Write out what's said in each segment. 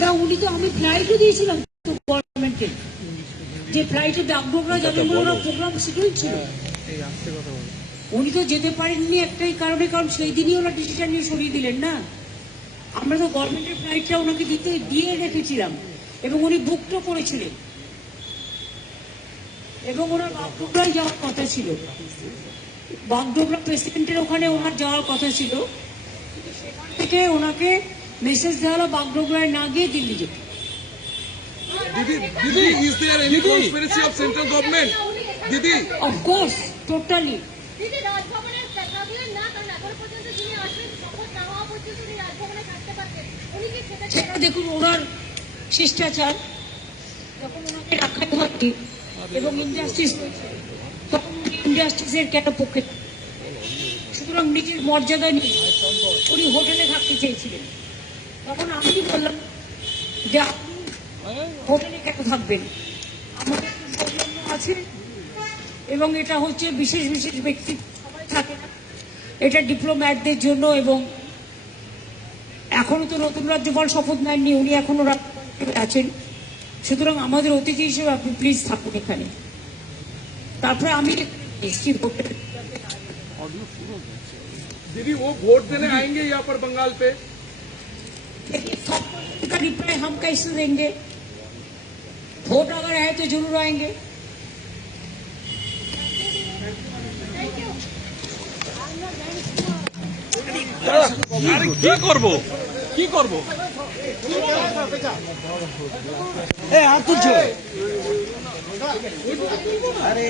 না, উনি তো আমি ফ্লাইটও দিয়েছিলাম গভর্নমেন্টে, যে ফ্লাইটে বাগডোগরা যাবেন বলে ওরা প্রোগ্রাম শিডিউল ছিল। উনি তো যেতে পারেননি একটাই কারণে, কারণ সেই দিনই ওরা ডিসিশন নিয়ে সরিয়ে দিলেন না। আমরা তো গভর্নমেন্টের ফ্লাইটটা ওনাকে দিয়ে রেখেছিলাম এবং উনি বুকটা করেছিলেন এবং ওনার বাগডোগরায় যাওয়ার কথা ছিল। বাগডোগরা প্রেসিডেন্টের ওখানে ওনার যাওয়ার কথা ছিল, সেখান থেকে ওনাকে মেসেজ দেওয়া হলো বাগডোগরায় না গিয়ে দিল্লি যেতে। Didi, is there any conspiracy of central government? Didi, of course, totally. সেটা দেখুন ওনার শিষ্টাচার, যখন ওনাকে রাখা হয়নি এবং ইনজাস্টিস তখন ইনজাস্টিসের কেন পক্ষে, সুতরাং নিজের মর্যাদা নিয়ে উনি হোটেলে থাকতে চেয়েছিলেন। তখন আমি বললাম যে আপনি হোটেলে কেন থাকবেন, আমাদের সৌজন্য আছে এবং এটা হচ্ছে বিশেষ বিশেষ ব্যক্তি সবাই থাকে না, এটা ডিপ্লোম্যাটদের জন্য। এবং এখনো তো নতুন রাজ্যপাল শপথ নেননি, উনি এখনো রাজ্যপাল আছেন, সুতরাং আমাদের অতিথি হিসেবে আপনি প্লিজ থাকুন এখানে। তারপরে আমি এসছি হোটেলে। दीदी वो वोट देने आएंगे यहाँ पर बंगाल पे? का रिप्लाई हम कैसे देंगे? वोट अगर है तो जरूर आएंगे। কি করব কি করব এ হাত তুলছো আরে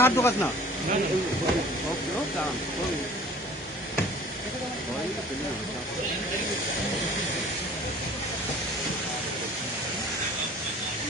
হাত ঢোকাস না।